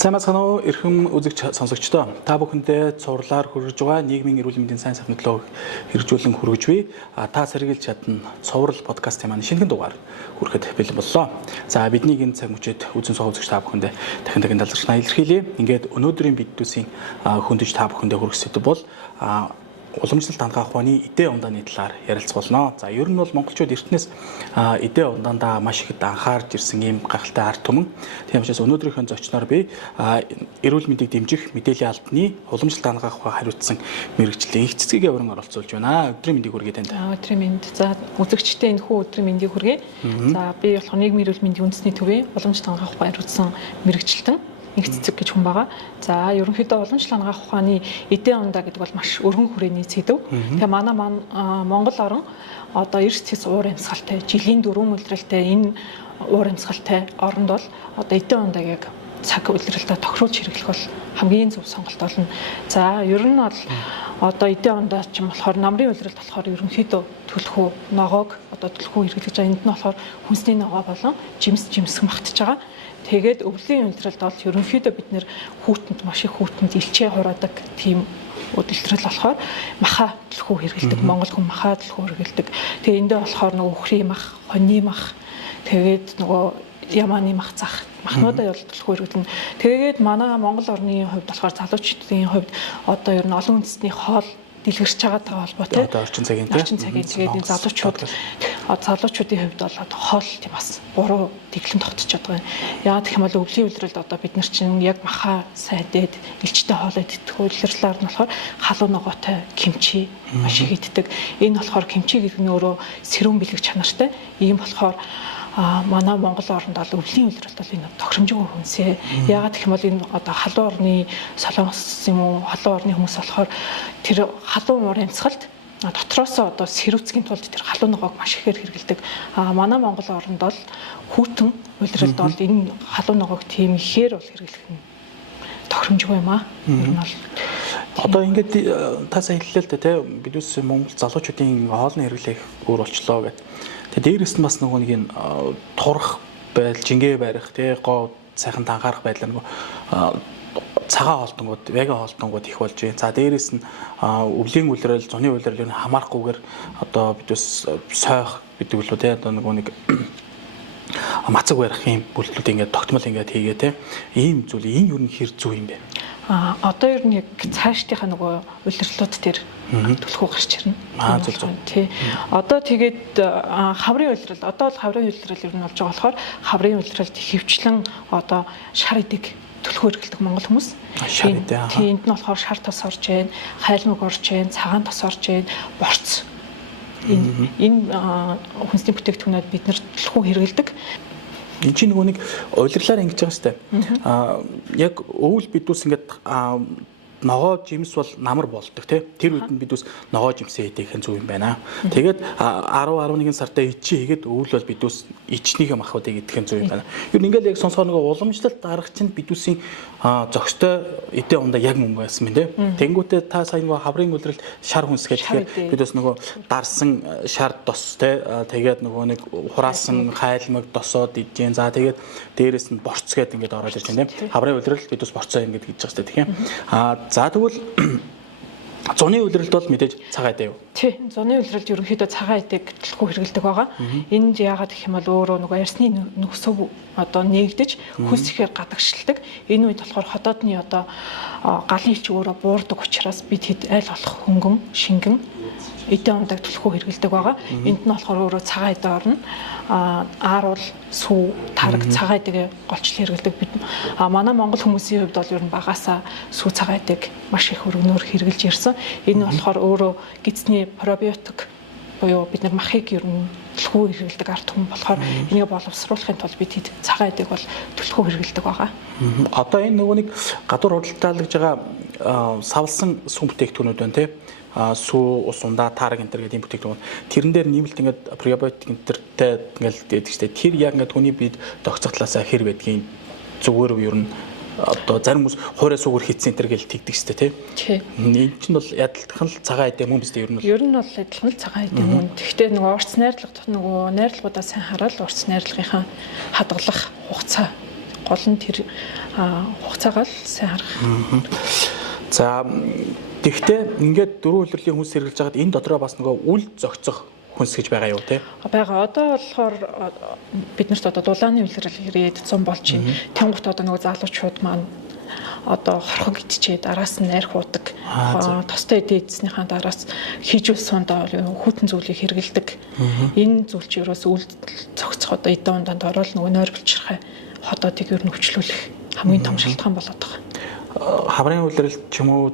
Сайн бацхан уу эрхэм үзэгч сонсогчдоо та бүхэндээ цувралаар хүргэж байгаа нийгмийн эрүүл мэндийн сайн сайхны төлөө хэрэгжүүлэн хүргэж буй та сэргийлж чадна цуврал подкастын маань шинэхэн дугаар хүрэхэд бэлэн боллоо. За бидний энэ цаг мөчид үзэн суух үзэгч та бүхэндээ дахин талархнаа илэрхийлье. Ингээд өнөөдрийн биддүүсийн хөндөж та бүхэндээ хүргэх сэдэв бол уламжлалт хангах ухааны эдээ ундааны талаар ярилцах болно. За ер нь бол монголчууд эртнээс эдээ ундаандаа маш ихэд анхаарч ирсэн ийм гахалтай ард түмэн. Тийм учраас өнөөдрийнхөө зочноор би эрүүл мэндийг дэмжих мэдээллийн албаны уламжлалт хангах ухаан хариуцсан мэрэгжлийн их цэцгийн өрн оролцуулж байна. Өдрийн мэндийг хүргэе танд. Өдрийн мэнд. За үзэгчтэй энэ хүү өдрийн мэндийг хүргэе. За би болохоор нийгмийн эрүүл мэндийн үндэсний төвийн уламжлалт хангах ухаан хариуцсан мэрэгчлэн нэг цэцэг гэж хүн байгаа. За ерөнхийдөө уламжлалт хангах ухааны эдээ ундаа гэдэг бол маш өргөн хүрээний сэдэв. Тэгээ манай Монгол орн одоо эрс цэс уур амьсгалтай жилийн 4 улиралтай энэ уур амьсгалтай оронд бол одоо эдээ ундааг яг цаг улиралтай тохируулж хэрэглэх бол хамгийн зөв сонголт болно. За ер нь бол одоо эдээ ундаа ч юм болохоор намрын улиралд болохоор ерөнхийдөө төлхөө ногоог одоо төлхөө хэрэглэж байгаа. Энд нь болохоор хүнсний ногоо болон жимсг магтж байгаа. Тэгээд өвлийн улиралд бол ерөнхийдөө бид нэр хүүтэнд маш их хүүтэнд илчээ хураадаг тийм улирал болохоор маха төлхөө хэрэглэдэг. Монгол хүн маха төлхөө хэрэглэдэг. Тэгээ эндээ болохоор нөгөө үхрийн мах, хоньны мах, тэгээд нөгөө ямааны мах зах махнуудаа бол төлхөө хэрэглэнэ. Тэгээд манай Монгол орны хувьд болохоор залуучуудын хувьд одоо ер нь олон үндэстний хоол дэлгэрч байгаа холбоотой. Одоо орчин цагийн тэгээд энэ залуучуудын хувьд бол одоо хоол тийм бас буруу дэглэм тогтчиход байгаа юм. Яагаад гэх юм бол өвлийн улиралд одоо бид нар чинь яг маха сайдээд элчтэй хоол идэх улирлаар нь болохоор халуун ногоотой кимчи маш их иддэг. Энэ болохоор кимчи гэдэг нь өөрөө сэрүүн бэлэг чанартай. Ийм болохоор манай Монгол орнд бол өвлийн улиралд бол энэ тохиромжгүй хүнсээ. Яагаад гэх юм бол энэ одоо халуун орны солонгос юм уу халуун орны хүмүүс болохоор тэр халуун уур амьсгалд дотроос одоо сэрүүцгийн тулд тэр халуун ногоог маш ихээр хэрэглэдэг. Манай Монгол орнд бол хүүтэн улиралд бол энэ халуун ногоог тийм ихээр бол хэрэглэх нь тохиромжгүй юм аа. Ер нь бол одоо ингээд та сайн хэллээ л дээ бид үс Монгол залуучуудын хоолны хэрэглэх өөр болчлоо гэдэг. Тэгээ дээрээс нь бас нөгөө нэг энэ турах байдал, жингээ барих, гоо сайхан анхаарах байдал нөгөө цагаан хоолтонгууд, веган хоолтонгууд их болж байна. За дээрээс нь өвлийн улирал, зуны улирал юу хамаарахгүйгээр одоо бид бас сойх гэдэг үлээ одоо нөгөө нэг мацаг барих юм бүлтлүүд ингээд тогтмол ингээд хийгээ ийм зүйл энэ юу н хэр зүг юм бэ? Одоо ер нь яг цаашдынхаа нөгөө улирлууд дээр төлхөө гарч ирнэ. Зөв. Тий. Одоо тэгээд хаврын улирал одоо бол хаврын улирал ер нь болж байгаа болохоор хаврын улиралд хөвчлэн одоо шар идэг төлхөө хэрэглэдэг монгол хүмүүс. Тий, энд нь болохоор шар тос орж байна, хайлмаг орж байна, цагаан тос орж байна, борц. Энэ хүнсний бүтээгдэхүүнүүд бид нэр төлхөө хэрэглэдэг. Энд чинь нөгөө нэг улирлаар ингэж байгаа сте. Яг өвөл бидүүс ингээд ногоо жимс бол намар болдог тэр үед нь бид ус ногоо жимсээ идэх нь зөв юм байна. Тэгээд 10-11 сартаа ичи хийгээд өвөл бол бид ус ичнийхээ махбодыг идэх нь зөв юм байна. Юу нэг яг сонсохоор нөгөө уламжлалт арга чинь бид усийн зөкстэй эдээ ундаа яг мөнгө байсан юм Тэнгүүтээ та сайн нөгөө хаврын улиралд шар хүнсгээд тэгэхээр бид ус нөгөө дарсан шар дос тэгээд нөгөө нэг хураасан хайлмаг досоод идэж. За тэгээд дээрэс нь борц гээд ингээд ороод ирж байна Хаврын улиралд бид ус борцоо ингээд гэж байгаа сте За тэгвэл зуны улиралд бол мэдээж цагаан эдээ юу? Тий, зуны улиралд ерөнхийдөө цагаан эдэг төлхөө хэрэглэдэг байгаа. Энд яагаад гэх юм бол өөрөө нөгөө арсны нөхсөв одоо нээгдэж хүс ихээр гадагшилдаг. Энэ үед болохоор хотоодны одоо галын ич өөрөө буурдаг учраас бид хэд айл болох хөнгөн, шингэн эдээ ундаг төлхөө хэрэглэдэг байгаа. Энд нь болохоор өөрөө цагаан эдээ орно. Ааруул, сүү, тараг цагаан эдэгээ голчлон хэрэглэдэг. Бид манай монгол хүмүүсийн хувьд бол ер нь багасаа сүү цагаан эдэг маш их өргөнөөр хэрэглэж ирсэн. Энэ болохоор өөрөө гидсний пробиотик буюу бид нар махыг ер нь төлхөө хэрэглэдэг ард түмэн болохоор энийг боловсруулахын тулд бид хэд цагаан эдэг бол төлхөө хэрэглэдэг байгаа. Одоо энэ нөгөө нэг гадуур худалдаалж байгаа савлсан сүм бүтээгдэхүүнүүд байна сүү ус ундаа таараг энэ гэдэг бүтээгдэхүүн тэрэн дээр нэмэлт ингээд пробиотик энтертэй ингээд дээдэг штэ тэр яг ингээд хүний бид тогтцох талаасаа хэр байдгийг зүгээр ер нь одоо зарим хүмүүс хуурай суугаар хийцэн энэ гэж тэгдэг штэ тий. Энэ чинь бол ядалтхан л цагаан эдэм юм биз дээ ер нь бол адилхан л цагаан эдэм юм. Гэхдээ нөгөө орц найрлагуудаа сайн хараад орц найрлагынхаа хадгалах хугацаа гол нь тэр хугацаагаа л сайн харах. За тэгвэл ингээд дөрвөн улирлын хүнс хэрэглэж байгаад энэ дотроо бас нөгөө үл зөгцөх хүнс гэж байгаа юу те? Бага одоо болохоор бид нарт одоо дулааны улирал ирээд 100 болж байна. Тэнгуут одоо нөгөө залуучууд маань одоо хорхог идчихэд араас нь найр хуудаг. Тостой эдээдснийхаа дараас хижүүл сундаа хүүтэн зүйлийг хэрэгэлдэг. Энэ зүйл чи ерөөс үл зөгцөх одоо эдэн унданд орол нөгөө нойр булчирхай хотоодыг ер нь өвчлүүлэх хамгийн том шалтгаан болоод байгаа. Хаврын улирал ч юм уу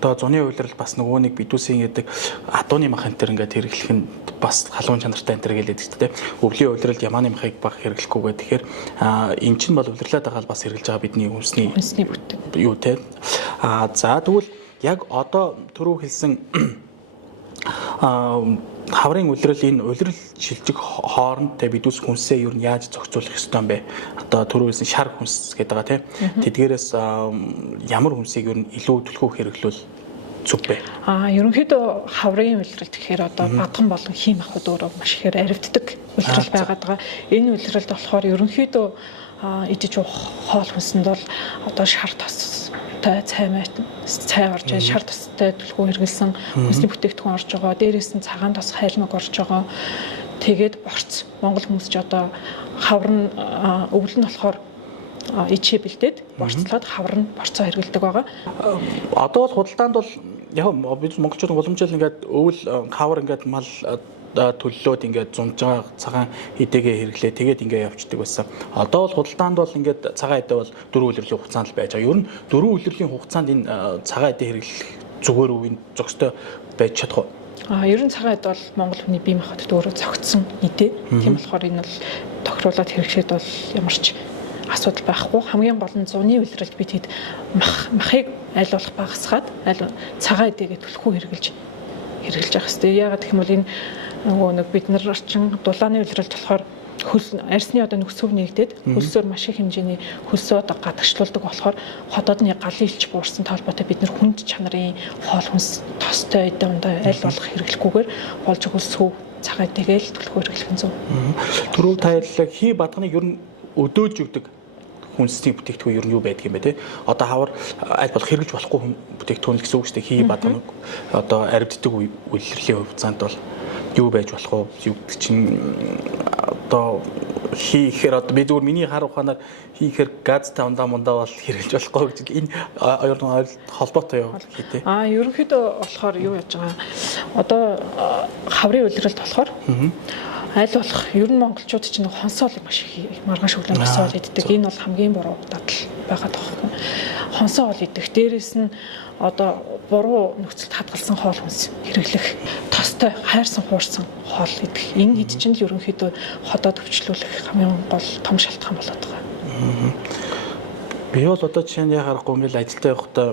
одоо зуны улирал бас нөгөө нэг бидүүсийн гэдэг адууны мах энэ төр ингээд хэрэглэх нь бас халуун чанартай энэ төр гэлээд шүү дээ. Өвлийн улиралд ямааны махыг баг хэрэглэхгүйгээ тэгэхээр эн чинь бол улирлаад байгаа бас хэрэглэж байгаа бидний хүнсний бүтээн юу те. За тэгвэл яг одоо түрүү хэлсэн хаврын улирал энэ улирал шилжих хооронд бидүүс хүнсээ ер нь яаж зохицуулах ёстой юм бэ? Одоо түрүүсэн шар хүнс гэдэг байгаа тийм. Тэдгээрээс ямар хүнсийг ер нь илүү түлхүү хэрэглүүл зүг бэ? Ерөнхийдөө хаврын улирал гэхээр одоо бадхан болон хийм ахуйд өөрөө маш ихээр аривддаг улирал байгаад байгаа. Энэ улиралд болохоор ерөнхийдөө идэж уух хоол хүнсэнд бол одоо шар тос цай орж байгаа, шар тостой түлхүү хэрэгэлсэн хүнсний бүтээгдэхүүн орж байгаа. Дээрээс нь цагаан тос хайлмаг орж байгаа. Тэгээд борц. Монгол хүмүүс ч одоо хавар нь өвөл нь болохоор ичээ бэлдээд борцлоод хавар нь борцоо хэрэгэлдэг байгаа. Одоо бол худалдаанд бол яг бид монголчууд уламжлал ингээд өвөл хавар ингээд мал төллөөд ингээд зунж байгаа цагаан эдэгээ хэрэглээ тэгээд ингээд явцдаг байсан. Одоо бол худалдаанд бол ингээд цагаан эдээ бол 4 улирлын хугацаанд л байж байгаа. Ер нь 4 улирлын хугацаанд энэ цагаан эдээ хэрэглэх зүгээр үе зохистой байж чадах уу? Ер нь цагаан эд бол монгол хүний бие махбодд өөрөө зохицсон эдээ. Тийм болохоор энэ бол тохируулаад хэрэглэхэд бол ямар ч асуудал байхгүй. Хамгийн гол нь зуны улиралд бид хэд махыг аль болох багасгаад цагаан эдэгээ түлхүү хэрэглэж явах хэрэгтэй. Яагаад гэх юм бол энэ нөгөө нэг бид нар орчин дулааны улиралд болохоор хөлс арсны одоо нөхцөв нэгдээд хөлсөөр маш их хэмжээний хөлсөө одоо гадагшлуулдаг болохоор хотоодны галын илч буурсан толботой бид нар хүнд чанарын хоол хүнс тостой эдэмдээ аль болох хэрэглэхгүйгээр болж хөлсөв цагаан эдэгээл түлхүү хэрэглэх нь зөв. Түрүү тайлбарлаг хий бадганыг ер нь өдөөж өгдөг хүнсний бүтээгдэхүүн ер нь юу байдаг юм бэ те? Одоо хавар аль болох хэрэглэж болохгүй бүтээгдэхүүн гэсэн үг шүү дээ. Хий бадганыг одоо аривддаг улирлын хугацаанд бол юу байж болох вэ? Юу гэдэг чинь одоо хийхээр одоо би зүгээр миний хар ухаанаар хийхээр газтай ундаа бол хэрэглэж болохгүй гэж энэ хоёр холбоотой юу хийтээ. Ерөнхийдөө болохоор юу яаж байгаа? Одоо хаврын улиралд болохоор аль болох ер нь монголчууд чинь хонсоол маш их маргааш өглөө хонсоол иддэг. Энэ бол хамгийн буруу дадал байгаад байгаа. Хонсоол идэх. Дээрээс нь одоо буруу нөхцөлд хадгалсан хоол хүнс хэрэглэх, тостой хайрсан хуурсан хоол идэх. Энэ хэд чинь л ерөнхийдөө хотод өвчлүүлэх хамгийн гол том шалтгаан болоод байгаа. Би бол одоо жишээ нь харахгүй ингээл ажилдаа явахдаа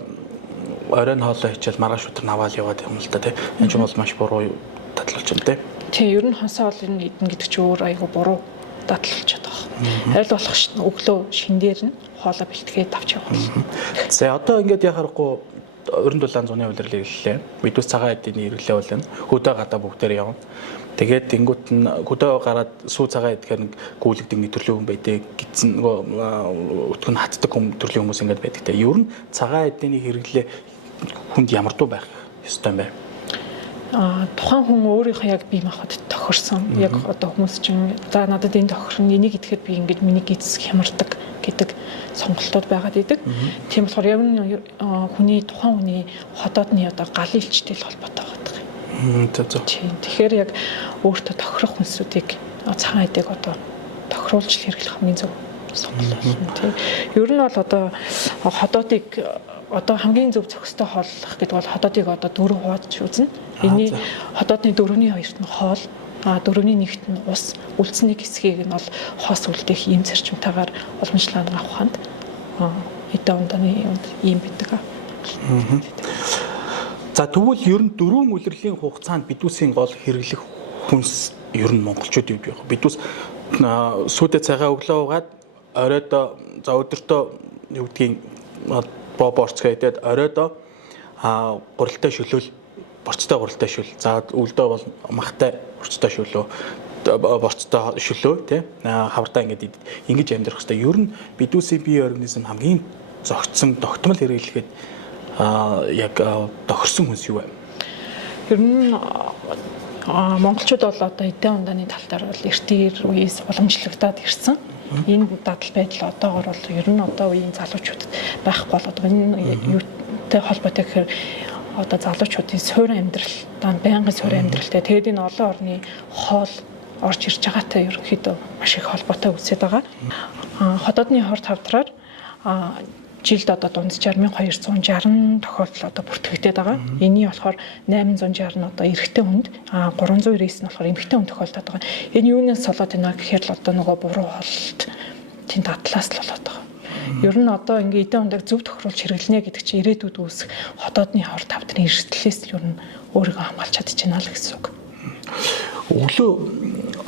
оройн хоолоо хичээл маргааш өдөр наваал яваад юм л да тий. Энэ ч бол маш буруу дадал болж байна тий. Тийм ер нь хонсоо хоолыг идэн гэдэг чинь өөр айгу буруу дадал болчиход байгаа. Аль болох өглөө шин дээр нь хоолоо бэлтгээд авч явах. За одоо ингээд яхахгүй 27 зуны улирал ирлээ. Бидүүс цагаан эдийн ирлээ болно. Хөдөө гадаа бүгдээр явна. Тэгээд тэнгуут нь хөдөө гараад сүү цагаан эдгээр нэг гүйлэгдэг нэг төрлийн хүн байдаг. Гидсэн нөгөө өтгөн хатдаг төрлийн хүмүүс ингээд байдаг. Тэ ер нь цагаан эдийн хэрэглээ хүнд ямар дуу байх ёстой юм бэ? Тухайн хүн өөрийнхөө яг бие махбодд тохирсон. Яг одоо хүмүүс чинь за надад энэ тохирно энийг идэхэд би ингэж миний гидс хямардаг гэдэг сонголтууд байгаад идэг. Тийм болохоор яг нь хүний тухайн хүний хотоодны одоо галын илчтэй л холбоотой байдаг. Тэгэхээр яг өөртөө тохирох хүнсүүдийг цагаан эдэг одоо тохируулж хэрэглэх хамгийн зөв сонголт байна. Тийм. Ер нь бол одоо хотоодыг одоо хамгийн зөв зохистой хооллох гэдэг бол хотоодыг одоо 4 хувааж үзнэ. Эний хотоодны 4-ний 2-т нь хоол, 4-ний 1-т нь ус, үлдсэн нэг хэсгийг нь бол хоос үлдэх ийм зарчимтайгаар уламжлалт аваханд эдэ унданы ийм байдаг. За тэгвэл ер нь 4 улирлын хугацаанд бидүүсийн гол хэрэглэх хүнс ер нь монголчууд юу байх вэ? Бидүүс сүйдэ цагаан өглөө угаад оройд за өдөртөө юу гэдгийг борцгоо идээд оройдоо гурилтай шөлөөл борцтой гурилтай шөл. За өвлдөө бол махтай борцтой шөлөө борцтой шөлөө тий хавартаа ингэж амьдрах хэрэгтэй. Ер нь бидүүсийн бие организм хамгийн зөгцсөн тогтмол хэрэглэхэд яг тохирсон хүнс юу вэ? Ер нь монголчууд бол одоо эдийн ундааны тал дээр бол эртээр үеэс уламжлагдаад ирсэн. Энэ дадал байдал одоогор бол ер нь одоо үеийн залуучуудад байхгүй болоод байгаа. Энэ юутай холбоотой гэхээр одоо залуучуудын суурин амьдрал, байнгын суурин амьдралтай. Тэгээд энэ олон орны хоол орж ирж байгаатай ерөнхийдөө маш их холбоотой үсэт байгаа. Хотоодны хор тавдраар жилд одоо дунд 6260 тохиолдол одоо бүртгэгдээд байгаа. Эний болохоор 860 нь одоо эрэгтэй хүнд, 399 нь болохоор эмэгтэй хүнд тохиолдоод байгаа. Энэ юунаас болоод байна гэхээр л одоо нөгөө буруу хооллолт тийм дадлаас л болоод байгаа. Ер нь одоо ингээ эдийн ундааг зөв тохируулж хэрэглэнэ гэдэг чинь ирээдүйд үүсэх хотоодны хор тавдрын эрсдлээс л ер нь өөрийгөө хамгаалж чадчихна л гэсэн үг. Өглөө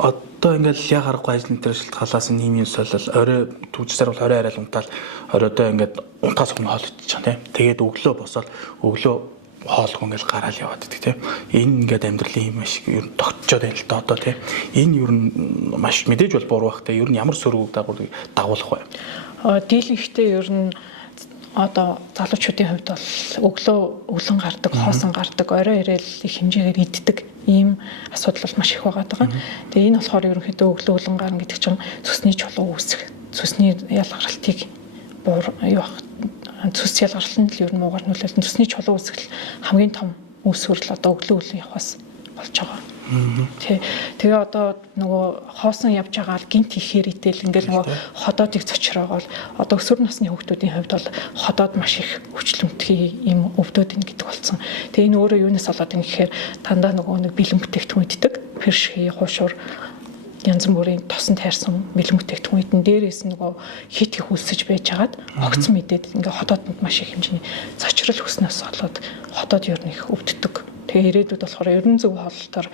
одоо ингээл яг харахгүй ажлын дээр шалтгаалаас нийгмийн солил орой түүжсээр бол орой арай л унтаал оройдоо ингээд унтаас өмнө хоол идчих тийм. Тэгээд өглөө босоод өглөө хоолгүй ингээл гараал яваад идэх тийм. Энэ ингээд амьдралын юм шиг ер нь тогтцоод байна л да одоо тийм. Энэ ер нь маш мэдээж бол буруу бахтай. Ер нь ямар сөрөг дагуулах вэ? Дийлэнхтэй ер нь одоо залуучуудын хувьд бол өглөө өвлөн гардаг, хоосон гардаг, орой ирээл их хэмжээгээр иддэг ийм асуудал бол маш их байгаа. Тэгээ энэ болохоор ерөнхийдөө өглөө өвлөн гарна гэдэг чинь цусны чулуу үүсэх, цусны ялгаралтыг цус ялгарлалт нь ер нь муугар нөлөөлсөн. Цусны чулуу үүсэх хамгийн том үүсвэр л одоо өглөө өвлөн явахаас болж байгаа. Тэгээ одоо нөгөө хоосон явж байгаа л гинт ихээр итэл ингээл нөгөө ходоодыг цочроогоол одоо өсвөр насны хүүхдүүдийн хувьд бол ходоод маш их өвчлөмтгий юм өвдөд ин гэдэг болсон. Тэгээ энэ өөрөө юунаас болоод юм гэхээр дандаа нөгөө нэг бэлэн бүтээгдэхүүн иддэг. Перши, хуушур янз бүрийн тосон тайрсан бэлэн бүтээгдэхүүн идэн дээрээс нөгөө хит их үлсэж байж хагаад огцсон мэдээд ингээ ходоодод маш их хэмжээний цочрол өснөөс болоод ходоод ер нь их өвддөг. Тэгээ ирээдүйд болохоор ерөн зөв хооллолтоор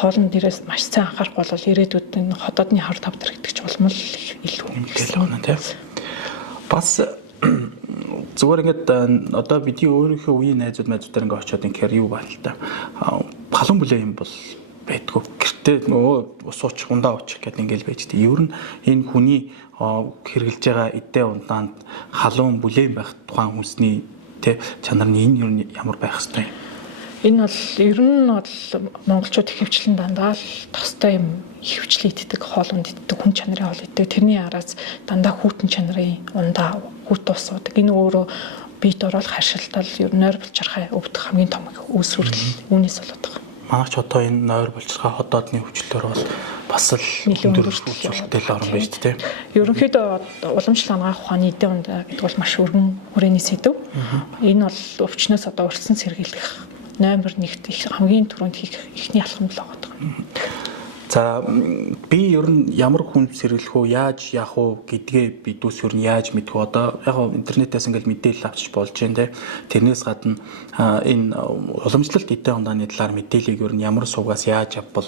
хоолн дээрээс маш сайн анхаарах бол ирээдүйд энэ хотоодны хор тавдар гэдэг ч улам л илүү нэмэгдэл байна тийм. Бас зүгээр ингээд одоо бидний өөрийнхөө үеийн найзуудаар ингээд очиод ингээр юу байна л та. Халуун бүлээн юм бол байдгүй. Гэртээ нөгөө ус уучих, ундаа уучих гэдэг ингээл байж тээ. Ер нь энэ хүний хэрэгжилж байгаа эдээ ундаанд халуун бүлээн байх тухайн хүнсний чанар нь энэ юу ямар байх хэвтэй. Энэ бол ер нь бол монголчууд ихэвчлэн дандаа л тостой юм ихэвчлэн иддэг, хоолунд иддэг, хүн чанарын хоол иддэг. Тэрний араас дандаа хүүтэн чанарын ундаа, хүүт ус уудаг. Энэ өөрөө биед ороод харшилтал ер нь нойр булчирхай өвдөх хамгийн том үүсвэр үүнээс болоод байгаа. Манайч одоо энэ нойр булчирхай ходоодны өвчлөлөөр бол бас л нөлөөлөлтэй л орон байж тээ. Ерөнхийдөө уламжлал хангах ухааны эдийн ундаа гэдэг бол маш өргөн хүрээний сэдв. Энэ бол өвчнөөс одоо урьдчилан сэргийлэх номер 1-т хамгийн түрүүнд хийх ихний алхам л байгаа. За би ер нь ямар хүн сэргийлэх үү, яаж яах вэ гэдгээ бидүүс ер нь яаж мэдэх вэ? Одоо яг интернетээс ингээл мэдээлэл авчиж болж байна те. Тэрнээс гадна энэ уламжлалт эдийн ундааны талаар мэдээллийг ер нь ямар сувгаас яаж авбал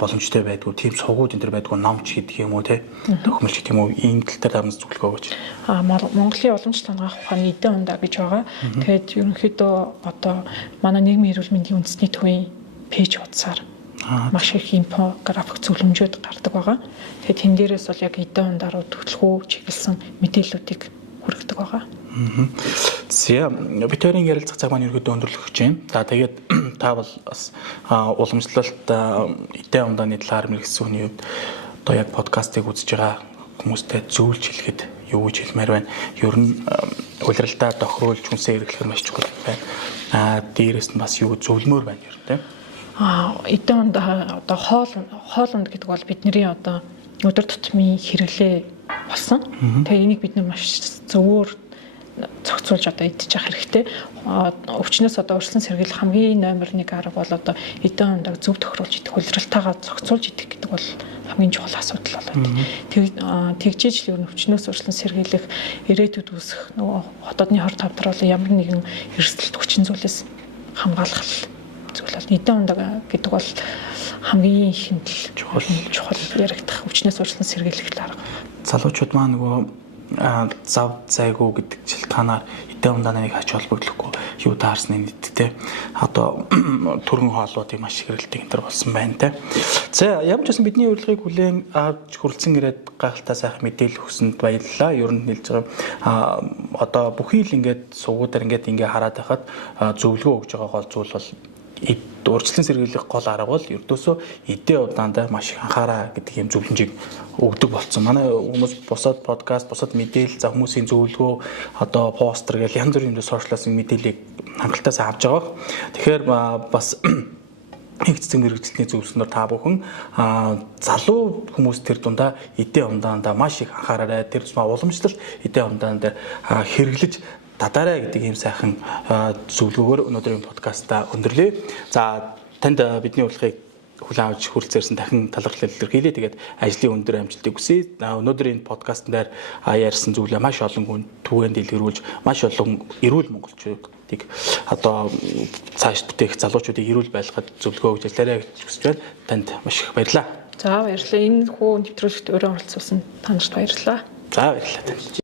боломжтой байдгүй, тийм сувгууд энэ төр байдгүй, номч гэдэг юм уу те. Тохиомлч гэдэг юм уу? Энэ тал дээр амнаас зөвлөгөө өгөөч. Монголын уламжлалт хангах ухааны эдийн ундаа гэж байгаа. Тэгээд ерөнхийдөө одоо манай нийгмийн эрүүл мэндийн үндэсний төвийн пэйж хуудасаар маш их инфографик зөвлөмжүүд гардаг байгаа. Тэгээд тэн дээрээс бол яг эдийн ундааруу төлхөө чиглэсэн мэдээллүүдийг хүргэдэг байгаа. За битэрийн ярилцах цаг маань ерөөдөө өндөрлөх гэж байна. За тэгээд та бол бас уламжлалт эдийн ундааны талаар мэргэсэн хүний хувьд одоо яг подкастыг үзэж байгаа хүмүүстэй зөвлөж хэлэхэд юу гэж хэлмээр байна. Ер нь улиралдаа тохируулж хүнсээ хэрэглэх нь маш чухал байна. Дээрээс нь бас юу зөвлөмөр байна ер нь тийм. Эдийн ундаа одоо хоолунд гэдэг бол бидний одоо өдөр тутмын хэрэглээ болсон. Тэгээ энийг бид маш зөвөр зохицуулж одоо идчих хэрэгтэй. Өвчнөөс одоо урьдчилан сэргийлэх хамгийн номер 1 арга бол одоо эдийн ундааг зөв тохируулж идэх, улиралтайгаа зохицуулж идэх гэдэг бол хамгийн чухал асуудал болоод. Тэгжээж л өвчнөөс урьдчилан сэргийлэх ирээдүйд үүсэх нөгөө хотоодны хор тавдар бол ямар нэгэн эрсдэлт хүчин зүйлээс хамгаалах зүйл бол эдийн ундааг гэдэг бол хамгийн ихэнд чухал яригдах өвчнөөс урьдчилан сэргийлэх арга. Залуучууд маань нөгөө зав зайгүй гэдэг шалтгаанаар эдийн ундааныг ач холбогдлохгүй юу таарсны нийтдээ одоо төргөн хооллуудыг маш их хэрэглэдэг энэ төр болсон байна те. За ямар ч байсан бидний урилгыг хүлээн авч хүрэлцэн ирээд гайхалтай сайхан мэдээлэл өгсөнд баярлалаа. Ер нь хэлж байгаа одоо бүхий л ингээд сувгуудаар ингээд хараад байхад зөвлөгөө өгж байгаа гол зүйл бол урьдчилан сэргийлэх гол арга бол ердөөсөө эдийн удаандаа маш их анхаараа гэдэг юм зөвлөмжийг өгдөг болсон. Манай хүмүүс бусад подкаст, бусад мэдээлэл, за хүмүүсийн зөвлөгөө, одоо постэр гэл янз бүрийн сошиалс мэдээллийг хангалттай сайн авч байгаа. Тэгэхээр бас эцэг мэрэгчлэний зөвлөснөөр та бүхэн залуу хүмүүс тэр дундаа эдийн ундаандаа маш их анхаараарай. Тэр тусмаа уламжлалт эдийн ундаанд хэрэглэж татаарай гэдэг ийм сайхан зөвлөгөөр өнөөдрийн подкастаа өндөрлөе. За танд бидний урилгыг хүлээн авч хүрэлцээрсэн дахин талархал илэрхийлье. Тэгээд ажлын өндөр амжилтыг хүсье. Өнөөдрийн подкаст дээр ярьсан зүйлээ маш олон хүн түгээн дэлгэрүүлж маш олон эрүүл монголчуудыг одоо цааш бүтээх залуучуудыг эрүүл байлгахад зөвлөгөө өгч ажиллаарай гэж хүсэж байна. Танд маш их баярлалаа. За баярлалаа. Энэ хүү нэвтрүүлэгт өөрөө оролцуулсан та нарт баярлалаа. За баярлалаа.